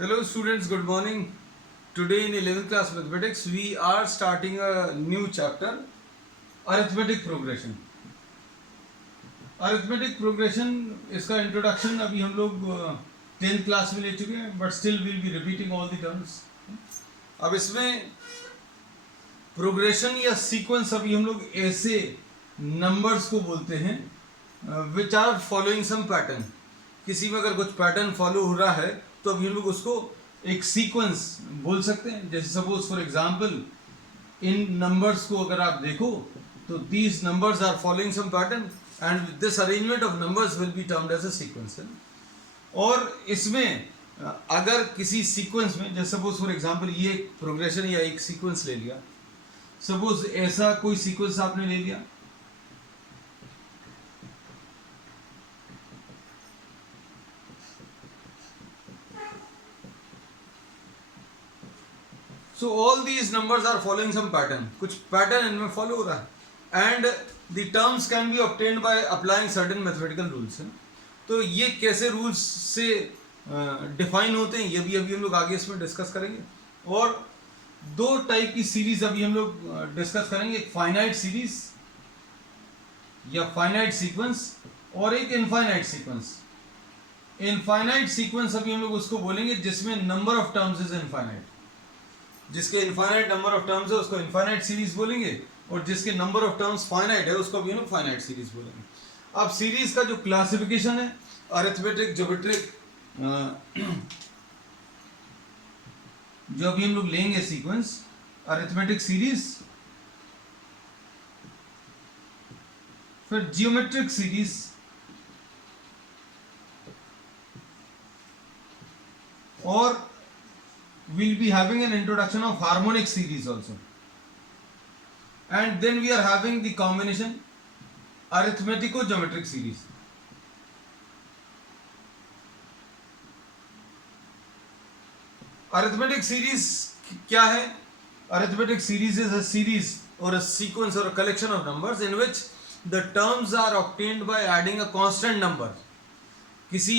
Hello students, good morning. Today in 11th class mathematics we are starting a new chapter, arithmetic progression. Arithmetic progression इसका introduction अभी हम लोग 10th class में ले चुके हैं, but still we'll be repeating all the terms. अब इसमें progression या sequence अभी हम लोग ऐसे numbers को बोलते हैं which are following some pattern. किसी में अगर कुछ पैटर्न फॉलो हो रहा है तो अभी हम लोग उसको एक सीक्वेंस बोल सकते हैं. जैसे सपोज फॉर एग्जांपल इन नंबर्स को अगर आप देखो तो these numbers are following some pattern and this arrangement of numbers will be termed as a sequence. और इसमें अगर किसी सीक्वेंस में जैसे सपोज फॉर एग्जांपल ये प्रोग्रेशन या एक सीक्वेंस ले लिया, सपोज ऐसा कोई सीक्वेंस आपने ले लिया, so all these numbers are following some pattern, कुछ पैटर्न इनमें फॉलो हो रहा है and the terms can be obtained by applying certain mathematical rules. तो ये कैसे रूल्स से डिफाइन होते हैं ये भी अभी हम लोग आगे इसमें डिस्कस करेंगे. और दो टाइप की सीरीज अभी हम लोग डिस्कस करेंगे, एक फाइनाइट सीरीज या फाइनाइट सीक्वेंस और एक इनफाइनाइट सीक्वेंस. इनफाइनाइट सीक्वेंस अभी हम लोग उसको बोलेंगे जिसमें number of terms is infinite. जिसके इनफाइनाइट नंबर ऑफ टर्म्स है उसको इनफाइनाइट सीरीज बोलेंगे और जिसके नंबर ऑफ टर्म्स फाइनाइट है उसको भी हम लोग फाइनाइट सीरीज बोलेंगे. अब सीरीज का जो क्लासिफिकेशन है अरिथमेटिक, ज्योमेट्रिक, जो अभी हम लोग लेंगे सीक्वेंस, अरिथमेटिक सीरीज, फिर जियोमेट्रिक सीरीज और we'll be having an introduction of harmonic series also, and then we are having the combination arithmetico-geometric series. Arithmetic series क्या है? Arithmetic series is a series or a sequence or a collection of numbers in which the terms are obtained by adding a constant number. किसी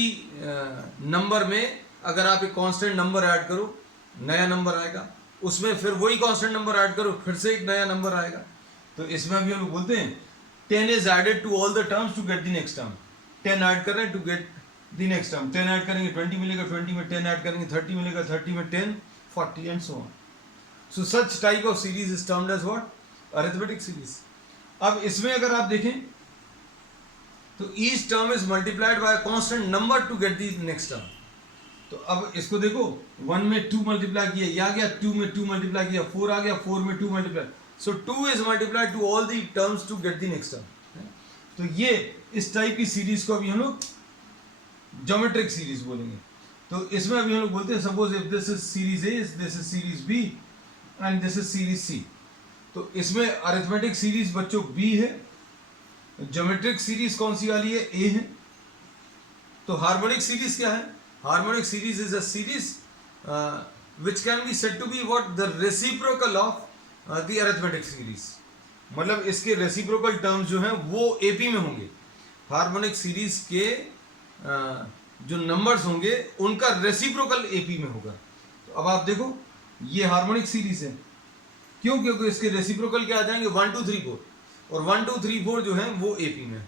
number में अगर आप एक constant number add करो नया number आएगा, उसमें फिर वही कांस्टेंट नंबर ऐड करो फिर से एक नया नंबर आएगा. तो इसमें अभी हम लोग बोलते हैं 10 is added to all the terms to get the next term. 10 add कर रहे हैं to get the next term. 10 add करेंगे 20 मिलेगा, 20 में 10 ऐड करेंगे 30 मिलेगा, 30 में 10 40 and so on. So such type of series is termed as what? Arithmetic series. अब इसमें अगर आप देखें तो each term is multiplied by a constant number to get the next term. तो अब इसको देखो 1 में 2 मल्टीप्लाई किया, ये आ गया, 2 में 2 मल्टीप्लाई किया, 4 आ गया, 4 में 2 multiply. So 2 is multiplied to all the terms to get the next term. तो ये इस टाइप की सीरीज को अभी हम लोग ज्योमेट्रिक सीरीज बोलेंगे. तो इसमें अभी हम लोग बोलते हैं suppose if this is series A, this is series B and this is series C. तो इसमें अरिथमेटिक सीरीज बच्चों बी है, ज्योमेट्रिक सीरीज कौन सी वाली है? ए है. तो हार्मोनिक सीरीज क्या है? Harmonic series is a series which can be said to be what the reciprocal of the arithmetic series. मतलब इसके reciprocal terms जो हैं वो AP में होंगे. हार्मोनिक सीरीज के जो नंबर्स होंगे उनका रेसिप्रोकल AP में होगा. तो अब आप देखो ये हार्मोनिक सीरीज है. क्यों? क्योंकि इसके रेसिप्रोकल क्या आ जाएंगे? 1 2 3 4 और 1 2 3 4 जो हैं वो AP में.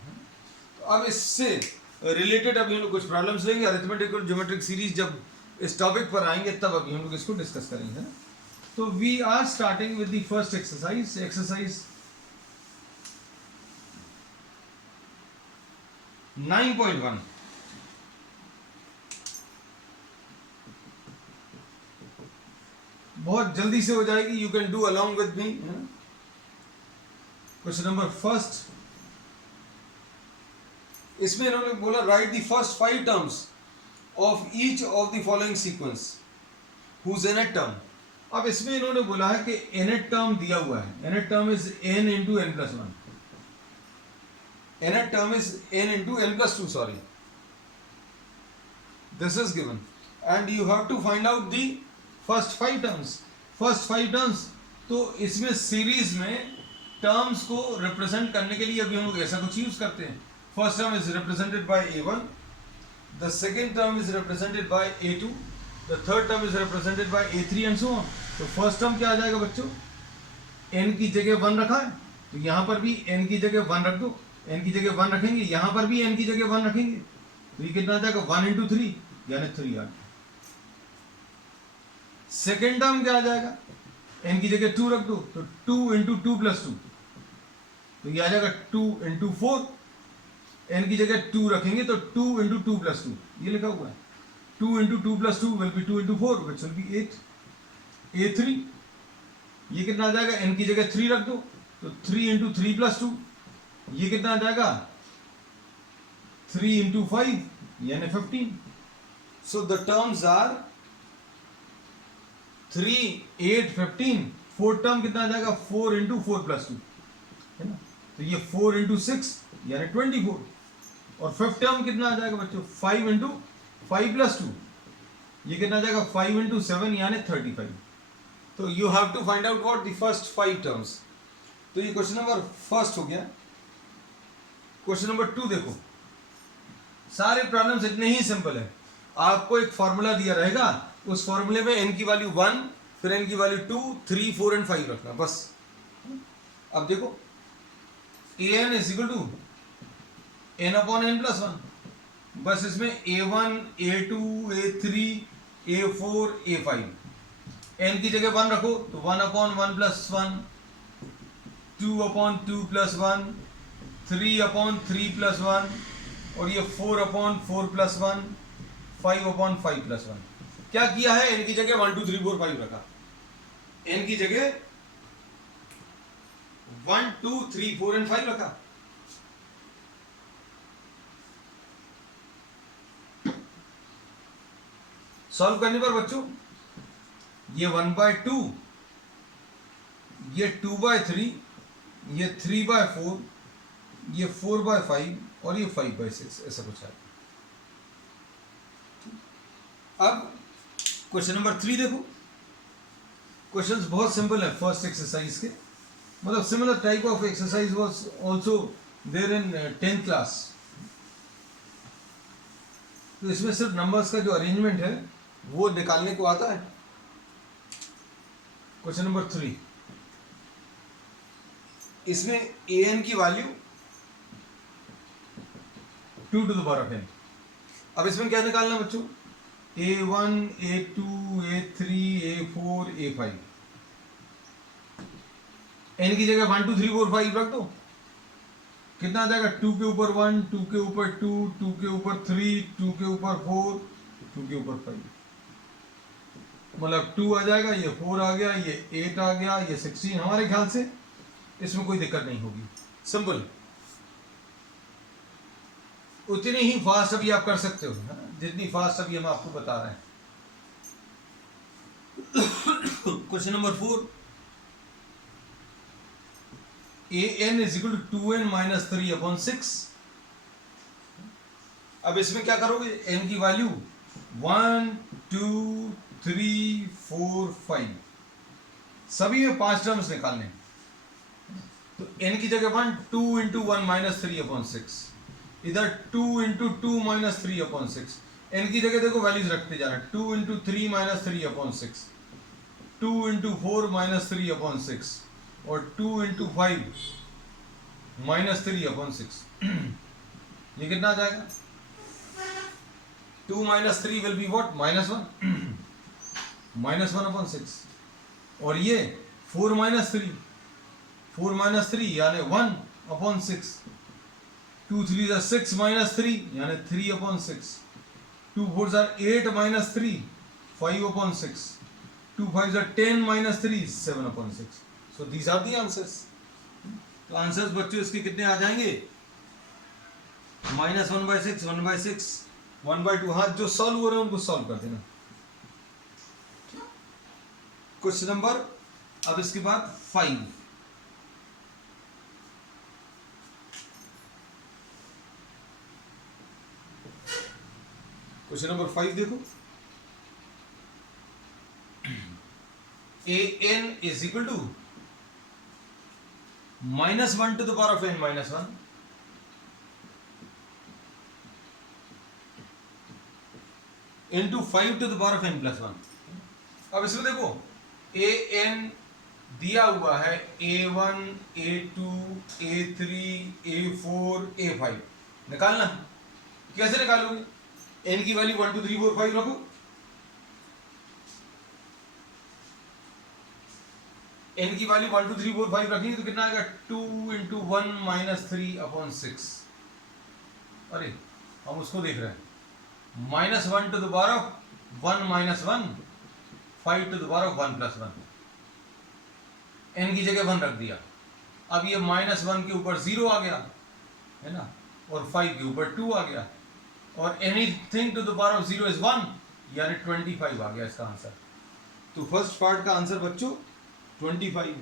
तो अब इससे रिलेटेड अभी हम लोग कुछ प्रॉब्लम्स लेंगे. अरिथमेटिक और ज्योमेट्रिक सीरीज जब इस टॉपिक पर आएंगे तब अभी हम लोग इसको डिस्कस करेंगे. तो we are starting with the first exercise. Exercise 9.1. बहुत जल्दी से हो जाएगी. You can do along with me. Question number first, इसमें इन्होंने बोला right the first 5 terms of each of the following sequence whose nth term. अब इसमें इन्होंने बोला है कि nth टर्म दिया हुआ है. nth term is n into n plus 1. nth term is n into n plus 2, sorry. This is given and you have to find out the first 5 terms. First 5 terms. तो इसमें series में terms को represent करने के लिए अभी हम लोग ऐसा कुछ यूज करते हैं. First term is represented by A1, the second term is represented by A2, the third term is represented by a3 and so on. तो फर्स्ट टर्म क्या आ जाएगा बच्चों, n की जगह 1 रखा है तो यहाँ पर भी n की जगह 1 रख दो, n की जगह 1 रखेंगे, यहाँ पर भी n की जगह 1 रखेंगे, तो ये कितना आ जाएगा 1 इंटू 3 यानी 3 आ गया। सेकेंड टर्म क्या आ जाएगा, n की जगह 2 रख दो तो 2 इंटू 2 प्लस 2, तो ये आ जाएगा 2 इंटू 4, n की जगह 2 रखेंगे तो 2 इंटू 2 प्लस 2, ये लिखा हुआ है 2 into 2 plus 2 will be 2 into 4 which will be 8। a3 ये कितना आ जाएगा, n की जगह 3 रख दो तो 3 इंटू 3 प्लस 2, ये कितना आ जाएगा 3 इंटू 5 यानी 15। So the terms are 3, 8, 15। Fourth term कितना आ जाएगा 4 इंटू 4 प्लस 2 है ना, तो ये 4 इंटू 6 यानी 24। और फिफ्थ टर्म कितना आ जाएगा बच्चों 5 इंटू 5 प्लस 2, ये कितना आ जाएगा 5 इंटू 7 यानी 35। तो you have to find out what the first 5 terms. तो ये क्वेश्चन नंबर फर्स्ट हो गया। क्वेश्चन नंबर 2 देखो, सारे प्रॉब्लम्स इतने ही सिंपल है। आपको एक फॉर्मूला दिया रहेगा, उस फॉर्मूले में n की वैल्यू 1, फिर n की वैल्यू 2, 3, 4 एंड 5 रखना बस। अब देखो an is equal to n upon n plus 1, बस इसमें a1, a2, a3, a4, a5, n की जगह 1 रखो तो 1 upon 1 plus 1, 2 upon 2 plus 1, 3 upon 3 plus 1, और ये 4 अपॉन 4 प्लस 1, 5 अपॉन 5 प्लस 1। क्या किया है, n की जगह 1 2 3 4 5 रखा, n की जगह 1 2 3 4 एंड 5 रखा। सॉल्व करने पर बच्चों ये 1/2, ये 2/3, ये 3/4, ये 4/5 और ये 5/6, ऐसा कुछ है। अब क्वेश्चन नंबर 3 देखो, क्वेश्चंस बहुत सिंपल है फर्स्ट एक्सरसाइज के, मतलब similar type of exercise was also there in 10th class. तो इसमें सिर्फ नंबर्स का जो अरेंजमेंट है वो निकालने को आता है। क्वेश्चन नंबर 3, इसमें an की value 2 to the power of n। अब इसमें क्या निकालना है बच्चों, a1, a2, a3, a4, a5, n की जगह 1 2 3 4 5 रख दो, कितना आ जाएगा 2 के ऊपर 1, 2 के ऊपर 2, 2 के ऊपर 3, 2 के ऊपर 4, 2 के ऊपर 5, मतलब 2 आ जाएगा, ये 4 आ गया, ये 8 आ गया, ये 16। हमारे ख्याल से इसमें कोई दिक्कत नहीं होगी, सिंपल। उतनी ही फास्ट अभी आप कर सकते हो है ना, जितनी फास्ट अभी हम आपको बता रहे हैं। Question number 4, an is equal to 2n minus 3 upon 6। अब इसमें क्या करोगे, n की वैल्यू 1 2 3 4 5, सभी में 5 टर्म्स निकालने। तो n की जगह 1 2 इंटू 1 माइनस 3 अपॉन 6, इधर 2 इंटू 2 माइनस 3 अपॉन 6, n की जगह देखो वैल्यूज रखते जाना, 2 into 3 minus 3 upon 6, 2 into 4 minus 3 upon 6, और 2 इंटू 5 माइनस 3 अपॉन 6। ये कितना आ जाएगा, 2 minus 3 will be what, minus 1, minus 1 upon 6, और ये 4 माइनस 3, 4 माइनस 3 यानी 1 अपॉन 6, 2 3 6 माइनस 3 यानी 3 upon 6, 2 4 8 minus 3 5 upon 6, 2 5 10 minus 3 7 upon 6। So these are the answers. तो आंसर्स बच्चों इसके कितने आ जाएंगे, माइनस 1/6, 1/6, 1/2। हाँ, जो सॉल्व हो रहे हैं उनको सॉल्व कर देना। क्वेश्चन नंबर, अब इसके बाद 5, क्वेश्चन नंबर 5 देखो, an is equal to minus 1 to the power of n minus 1, into 5 to the power of n plus 1। अब इसमें देखो an दिया हुआ है a1 a2 a3 a4 a5, निकालना। कैसे निकालोगे? n की वैल्यू 1 2 3 4 5 रखो, n की वैल्यू 1 2 3 4 5 रखेंगे तो कितना आएगा? 2 इंटू 1 माइनस 3 अपॉन 6। अरे हम उसको देख रहे हैं, minus 1 to the power of 1 minus 1, 5 to the power of 1 plus 1। n की जगह 1 रख दिया। अब ये माइनस 1 के ऊपर 0 आ गया है ना, और 5 के ऊपर 2 आ गया, और anything to the power of 0 is 1, यानी 25 आ गया इसका आंसर। तो फर्स्ट पार्ट का आंसर बच्चों 25।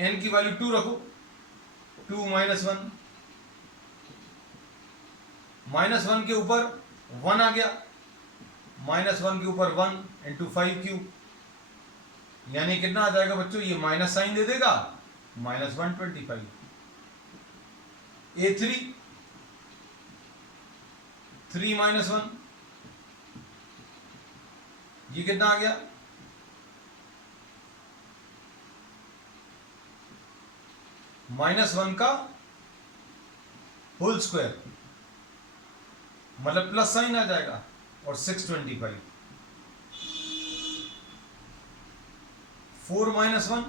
n की वैल्यू 2 रखो, 2 माइनस 1, माइनस 1 के ऊपर 1 आ गया, माइनस 1 के ऊपर 1 इंटू 5 क्यूब, यानी कितना आ जाएगा बच्चों? ये माइनस साइन दे देगा, माइनस 125। a3 3 माइनस 1, ये कितना आ गया? -1 का होल स्क्वायर, मतलब प्लस साइन आ जाएगा, और 625। 4 माइनस 1,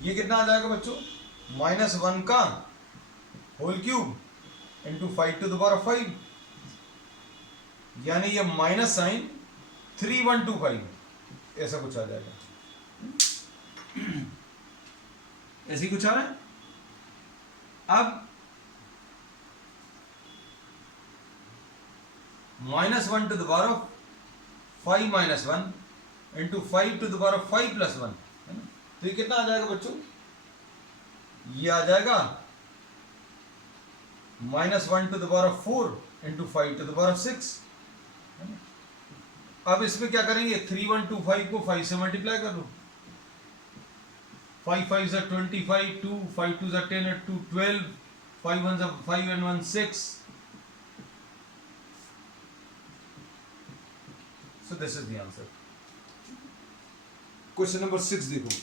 ये कितना आ जाएगा बच्चों? -1 का whole cube into 5 to the power of 5, यानी ये माइनस साइन 3125, ऐसा कुछ आ जाएगा। ऐसे ही कुछ आ रहा है। अब -1 to the power of 5 minus 1 into 5 to the power of 5 plus 1, है ना? तो ये कितना आ जाएगा बच्चों? ये आ जाएगा -1 to the power of 4 into 5 to the power of 6, है ना? अब इसमें क्या करेंगे? 3125 को 5 से मल्टीप्लाई कर दो। 5 5 are 25, 2 5 2 are 10 and 2 12, 5 1 are 5 and 1 6. So this is the answer. Question number 6 देखो।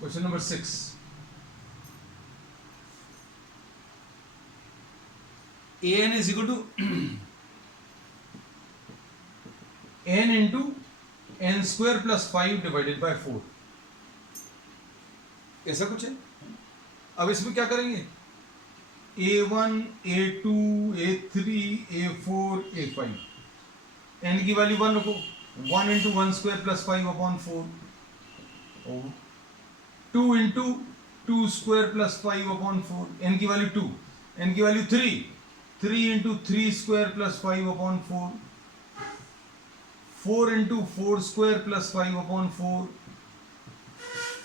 Question number 6. an is equal to n into n square plus 5 divided by 4, ऐसा कुछ है। अब इसमें क्या करेंगे? a1 a2 a3 a4 a5, n की value 1 रखो, 1 into 1 square plus 5 upon 4, 2 into 2 square plus 5 upon 4, n की वैल्यू 2, n की value 3, 3 into 3 square plus 5 upon 4, 4 into 4 square plus 5 upon 4,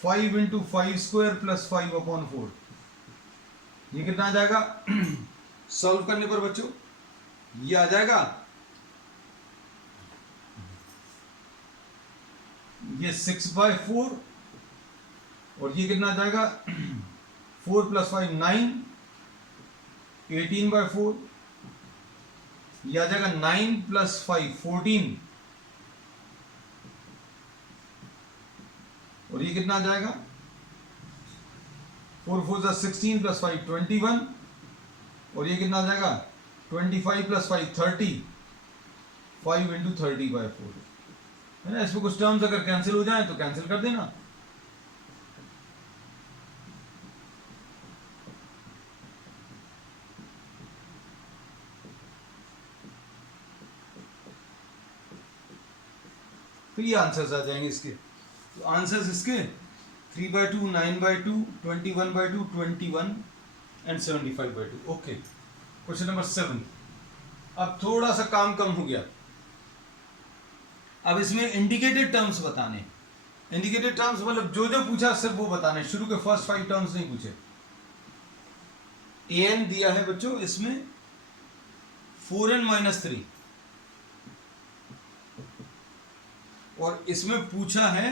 5 into 5 square plus 5 upon 4। ये कितना आ जाएगा? Solve करने पर बच्चों ये आ जाएगा, ये 6/4, और ये कितना आ जाएगा? 4 + 5 9, 18/4, ये आ जाएगा 9 + 5 14, और ये कितना आ जाएगा? 4 4 16 + 5 21, और ये कितना आ जाएगा? 25 + 5 30, 5 × 30/4, है ना? इसमें कुछ टर्म्स अगर कैंसिल हो जाए तो कैंसिल कर देना। तो ये आंसर्स आ जाएंगे इसके। तो आंसर्स इसके 3/2, 9/2, 21/2, 21 एंड 75/2। Okay, question number 7। अब थोड़ा सा काम कम हो गया। अब इसमें इंडिकेटेड टर्म्स बताने, इंडिकेटेड टर्म्स मतलब जो जो पूछा सिर्फ वो बताने, शुरू के फर्स्ट 5 टर्म्स नहीं पूछे। an दिया है बच्चों, इसमें 4n - 3 और इसमें पूछा है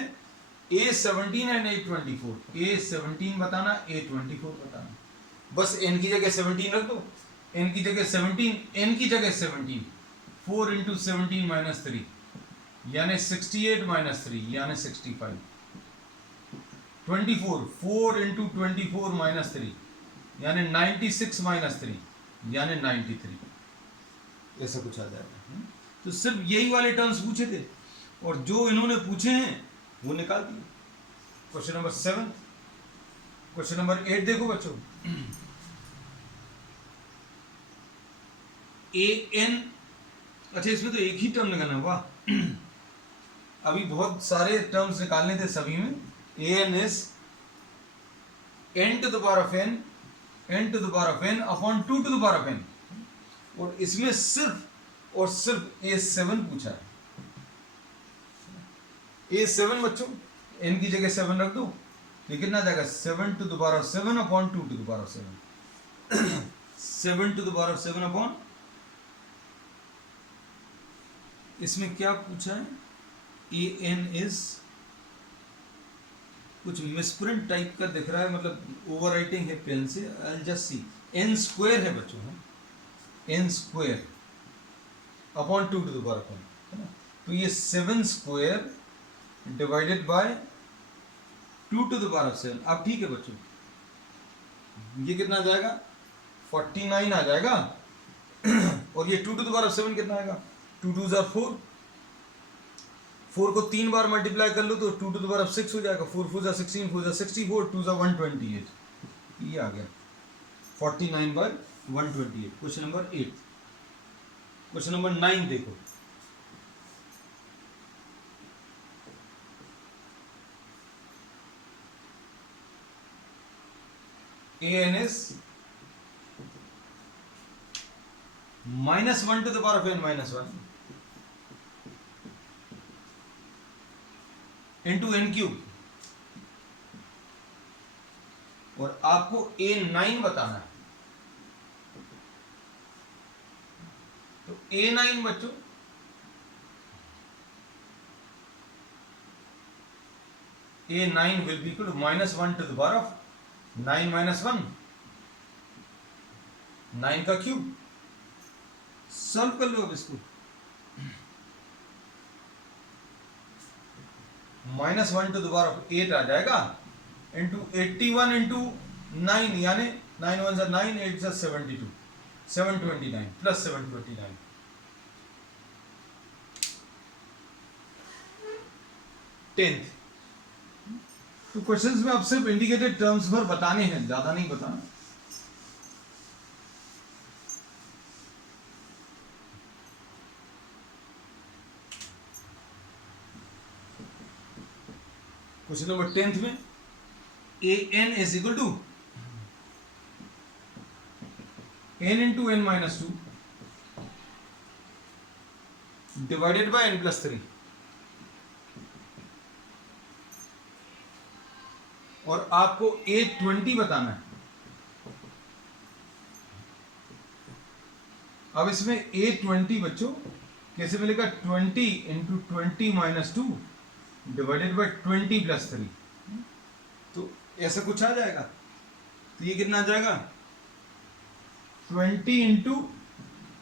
A17 एंड A24। A17 बताना, A24 बताना। बस n की जगह 17 रख दो, n की जगह 17, n की जगह 17, 4 × 17 - 3 यानी 68 - 3 यानी 65। 24, 4 × 24 - 3 यानी 96 - 3 यानी 93। ऐसा कुछ आ जाएगा। तो सिर्फ यही वाले टर्म्स पूछे थे और जो इन्होंने पूछे हैं वो निकाल दिए। Question number 7। क्वेश्चन नंबर 8 देखो बच्चों। an, अच्छा इसमें तो एक ही टर्म निकालना, वाह। अभी बहुत सारे टर्म्स निकालने थे सभी में। an is n to the power of n, n to the power of n upon 2 to the power of n, और इसमें सिर्फ और सिर्फ A7 पूछा है। A7 बच्चों, n की जगह 7 रख दो, ये कितना जाएगा? 7 to the power of 7 upon 2 to the power of 7। 7 to the power of 7 upon, इसमें क्या पूछा है? an is कुछ मिसप्रिंट टाइप का दिख रहा है, मतलब ओवर राइटिंग है पेन से। I just see, n square है बच्चों, n square upon 2 to the power of n, है ना? तो ये 7 square divided by 2 to the power of 7। अब ठीक है बच्चों, ये कितना आ जाएगा? 49 आ जाएगा। और ये 2 to the power of 7 कितना आएगा? 2 2s are 4, 4 को 3 बार मल्टीप्लाई कर लो तो 2 to the power of 6 हो जाएगा। 4 4s are 16, 4s are 64, 2s are 128। ये आ गया 49 by 128। Question number 8। Question number 9 देखो। an is -1 to the power of n - 1 into n cube, और आपको A9 बताना है। तो A9 बच्चों, A9 will be equal to -1 to the power of 9 - 1, 9 का क्यूब। सॉल्व कर लो अब इसको। -1 to the power of 8 आ जाएगा, इंटू 81 इंटू 9 यानी 9 1s are 9, 8s are 72, 729 plus 729। 10th। तो क्वेश्चंस में आप सिर्फ इंडिकेटेड टर्म्स भर बताने हैं, ज्यादा नहीं बताना। क्वेश्चन नंबर 10th में an is equal to n into n - 2 divided by n + 3, और आपको A20 बताना है। अब इसमें A20 बच्चों कैसे मिलेगा? 20 into 20 - 2 डिवाइडेड बाय 20 + 3। तो ऐसा कुछ आ जाएगा। तो ये कितना आ जाएगा? 20 into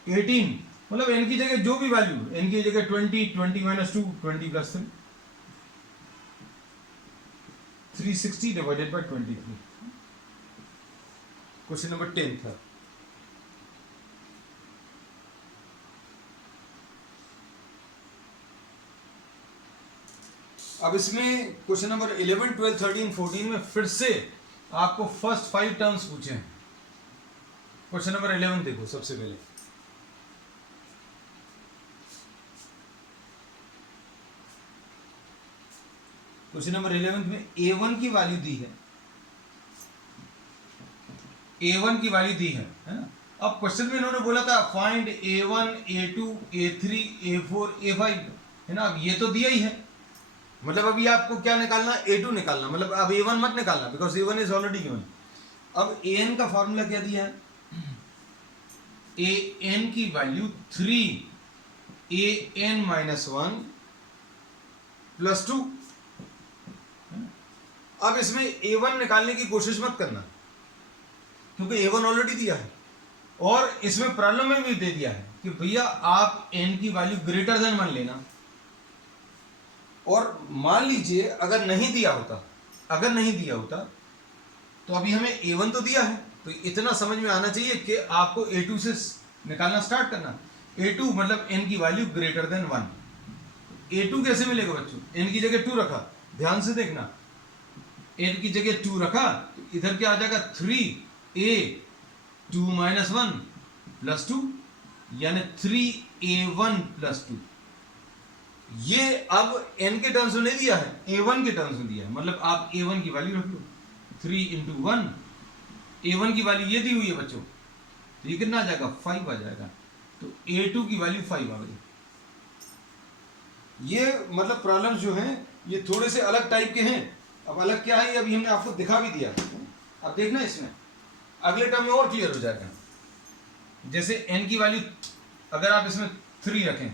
18, मतलब n की जगह जो भी वैल्यू, n की जगह 20, 20 - 2, 20 + 3, 360 डिवाइडेड बाय 23। क्वेश्चन नंबर 10 था। अब इसमें क्वेश्चन नंबर 11, 12, 13, 14 में फिर से आपको फर्स्ट 5 टर्म्स पूछे हैं। क्वेश्चन नंबर 11 देखो सबसे पहले। क्वेश्चन नंबर 11 में A1 की वैल्यू दी है, A1 की वैल्यू दी है ना? अब क्वेश्चन में इन्होंने बोला था find A1, A2, A3, A4, A5, है ना? अब ये तो दिया ही है, मतलब अभी आपको क्या निकालना, A2 निकालना, मतलब अब A1 मत निकालना because A1 is already given. अब AN का फॉर्मूला क्या दिया है, AN की वैल्यू 3 AN माइनस 1 प्लस 2। अब इसमें A1 निकालने की कोशिश मत करना क्योंकि A1 ऑलरेडी दिया है, और इसमें प्रॉब्लम में भी दे दिया है कि भैया आप n की वैल्यू ग्रेटर देन 1 लेना। और मान लीजिए अगर नहीं दिया होता तो अभी हमें A1 तो दिया है, तो इतना समझ में आना चाहिए कि आपको A2 से निकालना स्टार्ट करना। A2 मतलब n की वैल्यू ग्रेटर देन 1। A2 कैसे मिलेगा बच्चों, n की जगह 2 रखा, ध्यान से देखना, n की जगह 2 रखा तो इधर क्या आ जाएगा 3A 2 माइनस 1 प्लस 2 यानी 3A1 प्लस 2। ये अब n के टर्म्स में नहीं दिया है, A1 के टर्म्स में दिया है, मतलब आप A1 की वैल्यू रख लो 3 इंटू 1, A1 की वैल्यू ये दी हुई है बच्चों, तो ये कितना आ जाएगा 5 आ जाएगा, तो A2 की वैल्यू 5 आ गई। ये मतलब प्रॉब्लम्स जो हैं ये थोड़े से अलग टाइप के हैं। अब अलग क्या है ये अभी हमने आपको दिखा भी दिया, अब देखना इसमें अगले टर्म में और क्लियर हो जाएगा। जैसे n की वैल्यू अगर आप इसमें 3 रखें,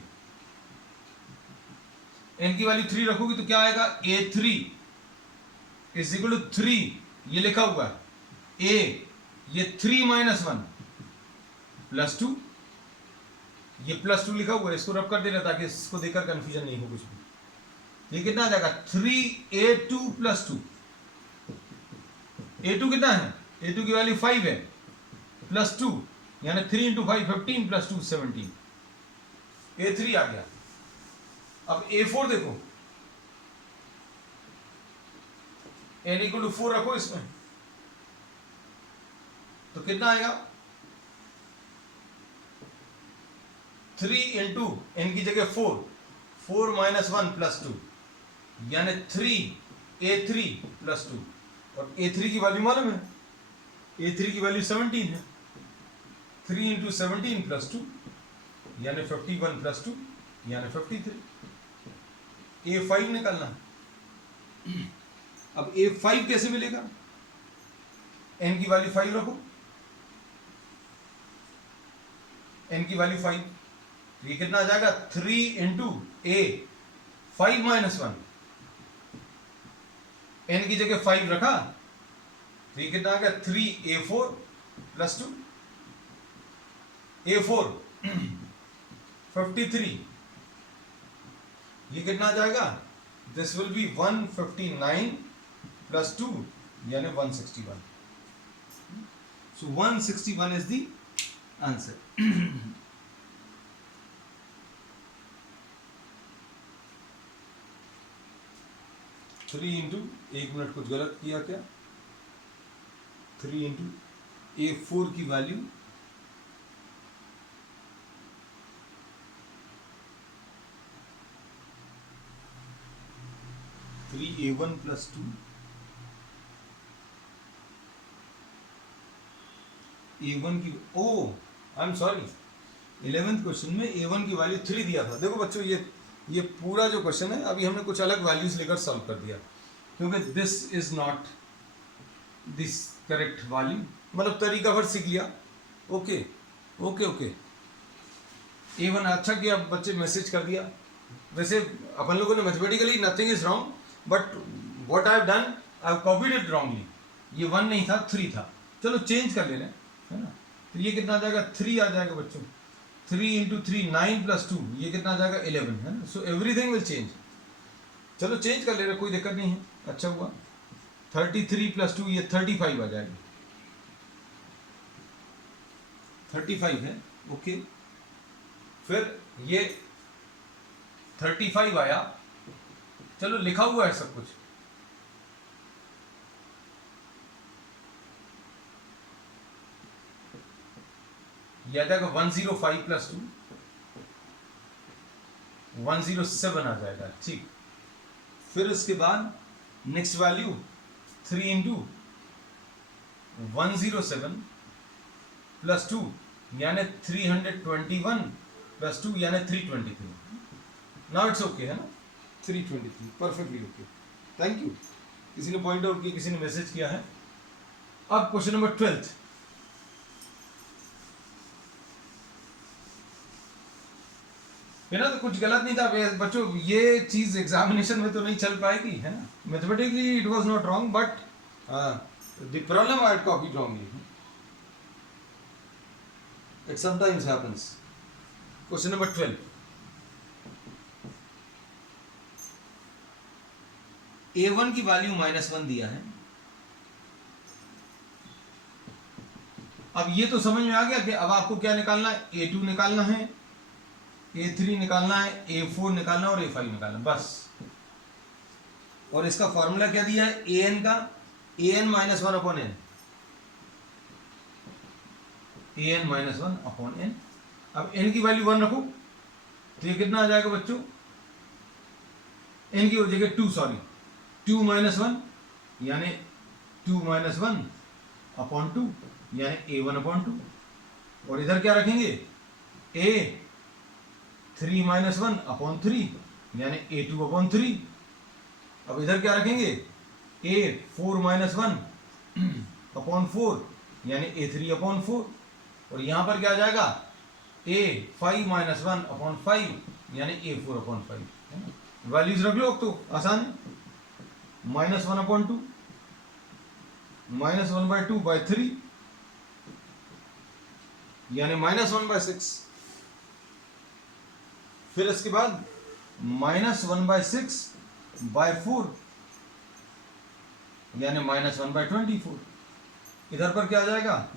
n की वैल्यू 3 रखोगे तो क्या आएगा, A3 इज इक्वल टू 3, ये लिखा हुआ है A, ये 3 माइनस 1 प्लस 2, ये प्लस 2 लिखा हुआ है, इसको रब कर देना ताकि इसको देखकर कंफ्यूजन नहीं हो कुछ भी। ये कितना आ जाएगा 3A2 प्लस 2, A2 कितना है, A2 की वैल्यू 5 है, प्लस 2 यानी 3 इंटू 5 15 प्लस 2 17, A3 आ गया। अब A4 देखो, n इक्वल टू 4 रखो इसमें तो कितना आएगा 3 इंटू n की जगह 4 माइनस 1 प्लस 2 यानी 3A3 प्लस 2, और A3 की वैल्यू मालूम है, A3 की वैल्यू 17 है, 3 इंटू 17 प्लस 2 यानी 51 प्लस 2 यानी 53। A5 निकालना। अब A5 कैसे मिलेगा, n की वैल्यू 5 रखो, n की वैल्यू 5, तो ये कितना आ जाएगा 3 इंटू A 5 माइनस 1, n की जगह 5 रखा तो ये कितना आ गया 3A4 प्लस 2, A4 53, ये कितना आ जाएगा, दिस विल बी 159 प्लस 2 यानी 161। सो 161 इज द आंसर। 3 इंटू, एक मिनट कुछ गलत किया क्या, 3 इंटू A4 की वैल्यू 3A1 प्लस 2 A1 की, oh I am sorry, 11th question में A1 की वैल्यू 3 दिया था। देखो बच्चों ये पूरा जो क्वेश्चन है अभी हमने कुछ अलग वैल्यूज लेकर सॉल्व कर दिया क्योंकि this is not this correct value, मतलब तरीका भर सीख लिया। ओके ओके ओके, A1 अच्छा किया बच्चे मैसेज कर दिया। वैसे अपन लोगों ने mathematically nothing is wrong, but what I have done I have copied it wrongly. ये 1 नहीं था 3 था, चलो चेंज कर लेना है ना। तो ये कितना आ जाएगा 3 आ जाएगा बच्चों, 3 इंटू 3 9 प्लस 2 ये कितना आ जाएगा 11 है ना। सो एवरीथिंग विल चेंज, चलो चेंज कर ले रहे, कोई दिक्कत नहीं है, अच्छा हुआ। 33 प्लस 2 ये 35 आ जाएगा, 35 है ओके। फिर ये 35 आया, चलो लिखा हुआ है सब कुछ, ये आ जाएगा 105 प्लस 2 107 आ जाएगा, ठीक। फिर उसके बाद नेक्स्ट वैल्यू 3 इंटू 107 प्लस 2 यानी 321 प्लस 2 यानी 323। नाउ इट्स ओके है ना। 323 परफेक्टली ओके, थैंक यू। किसी ने पॉइंट आउट किया, किसी ने मैसेज किया है। अब क्वेश्चन नंबर 12। है ना, तो कुछ गलत नहीं था बच्चों, ये चीज एग्जामिनेशन में तो नहीं चल पाएगी, है ना। Mathematically it was not wrong, but the problem I had copied wrongly, it sometimes happens. Question number 12, A1 की वैल्यू -1 दिया है। अब ये तो समझ में आ गया कि अब आपको क्या निकालना है, A2 निकालना है, A3 निकालना है, A4 निकालना है और A5 निकालना है, बस। और इसका फॉर्मूला क्या दिया है an का, an -1 upon n, an -1 upon n। अब n की वैल्यू 1 रखो तो ये कितना आ जाएगा बच्चों, n की जगह 2, सॉरी 2 -1 यानी 2 -1 अपॉन 2 यानी A1 अपॉन 2। और इधर क्या रखेंगे, A3 -1 अपॉन 3 यानी A2 अपॉन 3। अब इधर क्या रखेंगे, A4 -1 अपॉन 4 यानी A3 अपॉन 4। और यहां पर क्या आ जाएगा, A5 -1 अपॉन 5 यानी A4 अपॉन 5। वैल्यूज रख लो, अब तो आसान है। -1 अपॉन 2, -1/2/3 यानी -1/6। फिर इसके बाद -1/6/4 यानी -1/24। इधर पर क्या आ जाएगा,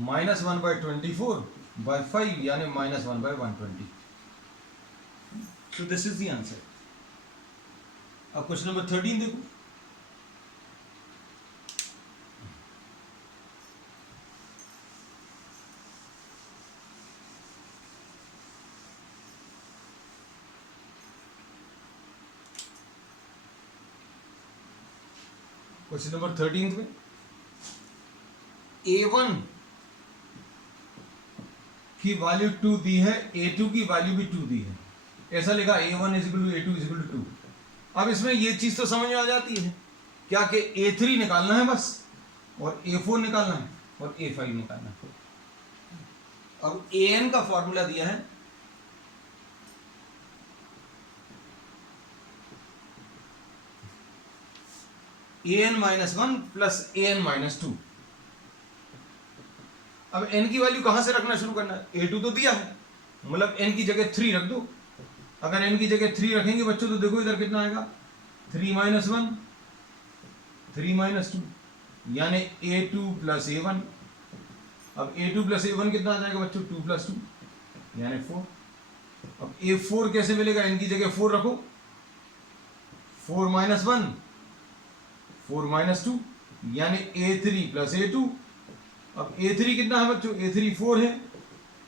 -1/24/5 यानी -1/120। So this is the answer. अब क्वेश्चन नंबर 13 देखो। क्वेश्चन नंबर 13 में A1 की वैल्यू 2 दी है, A2 की वैल्यू भी 2 दी है, ऐसा लिखा A1 = A2 = 2। अब इसमें ये चीज तो समझ में आ जाती है क्या कि A3 निकालना है बस, और A4 निकालना है और A5 निकालना है। अब an का फॉर्मूला दिया है, an -1 प्लस an -2। अब n की वैल्यू कहां से रखना शुरू करना है, A2 तो दिया है, मतलब n की जगह 3 रख दो। अगर n की जगह 3 रखेंगे बच्चों तो देखो इधर कितना आएगा, 3 -1 3 -2 यानी A2 प्लस A1। अब A2 प्लस A1 कितना आ जाएगा बच्चों, 2 + 2 यानी 4। अब A4 कैसे मिलेगा, n की जगह 4 रखो, 4 -1 4 -2 यानी A3 प्लस A2। अब A3 कितना है बच्चों, A3 4 है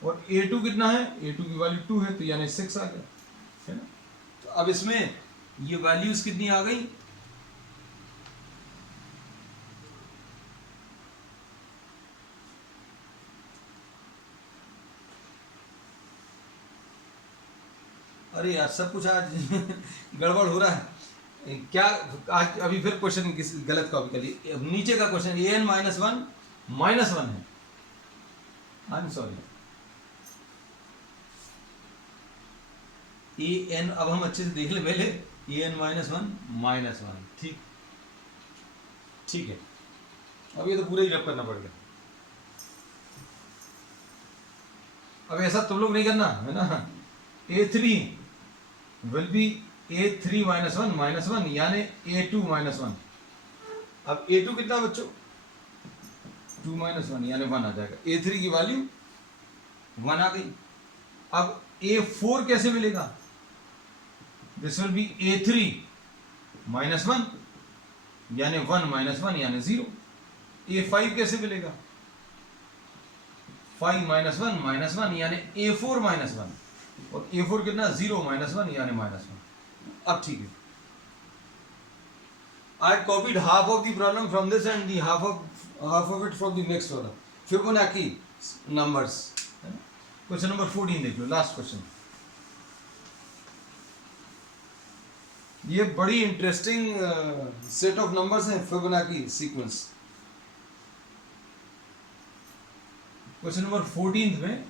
और A2 कितना है, A2 की वैल्यू 2 है तो यानी 6 आ गया, है ना। तो अब इसमें ये वैल्यूज कितनी आ गई, अरे यार सब कुछ आज गड़बड़ हो रहा है क्या। आज अभी फिर क्वेश्चन किस गलत कॉपी कर ली, नीचे का क्वेश्चन an -1 -1 है, आई एम सॉरी an। अब हम अच्छे से देख ले पहले, an -1 -1, ठीक ठीक है। अब ये तो पूरा ही रब करना पड़ गया। अब ऐसा तुम लोग नहीं करना है ना, A3 will be A3 -1 -1 यानी A2 -1। अब A2 कितना बच्चों, 2 -1 यानी 1 आ जाएगा। A3 की वैल्यू 1 आ गई। अब A4 कैसे मिलेगा, दिस विल बी A3 -1 यानी 1 -1 यानी 0। A5 कैसे मिलेगा, 5 -1 -1 यानी A4 -1 और A4 कितना 0 -1 यानी -1। अब ठीक है, I copied half of the problem from this and the half of it from the next one, Fibonacci numbers। Question number 14 देख लो, लास्ट क्वेश्चन। ये बड़ी इंटरेस्टिंग सेट ऑफ नंबर्स हैं फिबोनाची सीक्वेंस। क्वेश्चन नंबर 14 में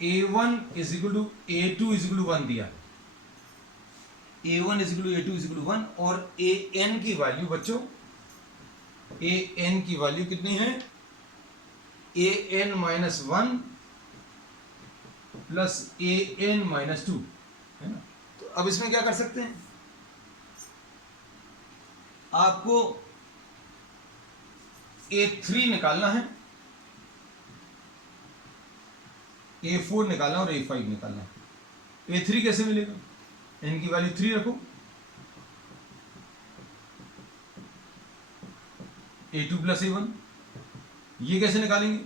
A1 is equal to A2 is equal to 1 दिया। A1 is equal to A2 is equal to 1 और AN की value बच्चों, AN की वैल्यू कितनी है? AN minus 1 plus AN minus 2 है ना। तो अब इसमें क्या कर सकते हैं, आपको A3 निकालना है, A4 निकालना और A5 निकालना है। A3 कैसे मिलेगा? n की वैल्यू 3 रखो, A2 प्लस A1। ये कैसे निकालेंगे?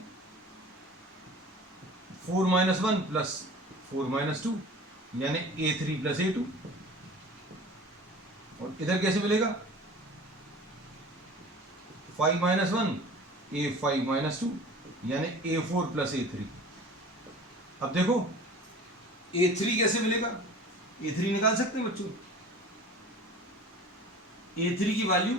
4 माइनस 1 प्लस 4 माइनस 2 यानी A3 प्लस A2। और इधर कैसे मिलेगा? 5 माइनस 1 A5 माइनस 2 यानी A4 प्लस A3। अब देखो A3 कैसे मिलेगा? A3 निकाल सकते हैं बच्चों। A3 की वैल्यू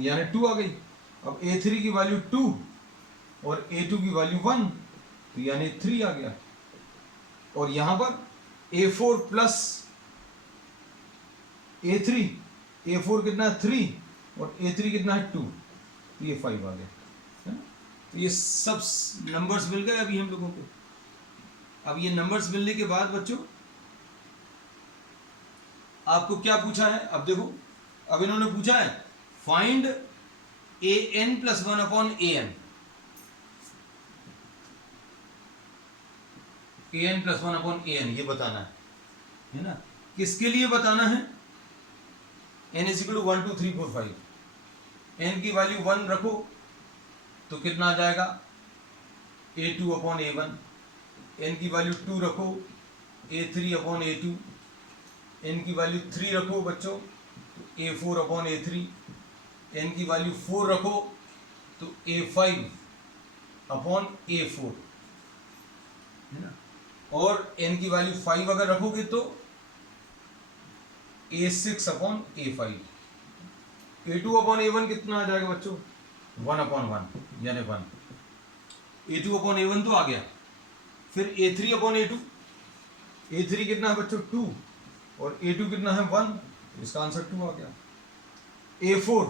यानी 2 आ गई। अब A3 की वैल्यू 2 और A2 की वैल्यू 1 तो यानी 3 आ गया। और यहां पर A4 प्लस A3, A4 कितना है 3 और A3 कितना है 2 तो ये 5 आ गया है ना। तो ये सब नंबर्स मिल गए अभी हम लोगों को। अब ये नंबर्स मिलने के बाद बच्चों आपको क्या पूछा है? अब देखो, अब इन्होंने पूछा है find AN plus 1 upon AN। AN plus 1 upon AN ये बताना है ना। किसके लिए बताना है? n is equal to 1 2 3 4 5। n की वैल्यू 1 रखो तो कितना आ जाएगा? A2 upon A1। n की वैल्यू 2 रखो A3 अपॉन A2। n की वैल्यू 3 रखो बच्चों तो A4 अपॉन A3। n की वैल्यू 4 रखो तो A5 अपॉन A4 है ना। और n की वैल्यू 5 अगर रखोगे तो A6 upon A5। A2 upon A1 कितना आ जाएगा बच्चों? 1 अपॉन 1 यानी 1। A2 अपॉन A1 तो आ गया। फिर A3 अपॉन A2, A3 कितना है बच्चों? 2 और A2 कितना है? 1। इसका आंसर 2 आ गया। A4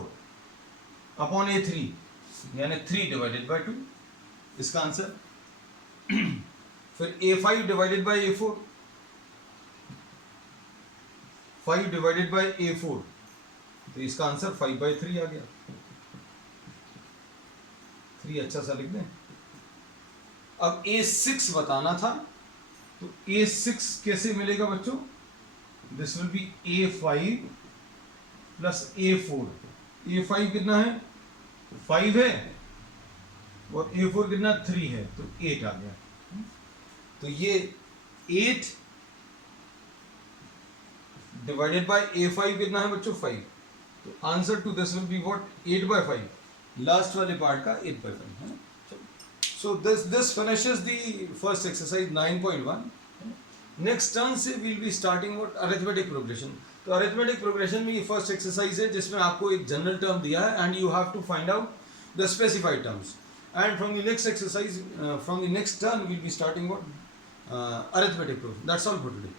अपॉन A3 यानी 3 डिवाइडेड बाय 2 इसका आंसर। फिर A5 divided by A4, 5 divided by A4 तो इसका आंसर 5 बाय 3 आ गया। 3 अच्छा सा लिख दें। अब A6 बताना था तो A6 कैसे मिलेगा बच्चों? This will B A5 plus A4। A5 कितना है? 5 है और A4 कितना? 3 है तो 8 आ गया। तो ये 8 डिवाइडेड बाय A5 कितना है बच्चों? 5। तो answer to this will be what? 8 by 5। Last वाले पार्ट का 8 बाय 5 है ना। So this finishes the first exercise 9.1। Next turn से will be starting what? Arithmetic progression. तो अरिथमेटिक प्रोग्रेशन में ये फर्स्ट एक्सरसाइज है जिसमें आपको एक जनरल टर्म दिया है and you have to find out the specified terms. And from the next exercise, from the next turn will be starting what? Arithmetic proof. That's all for today.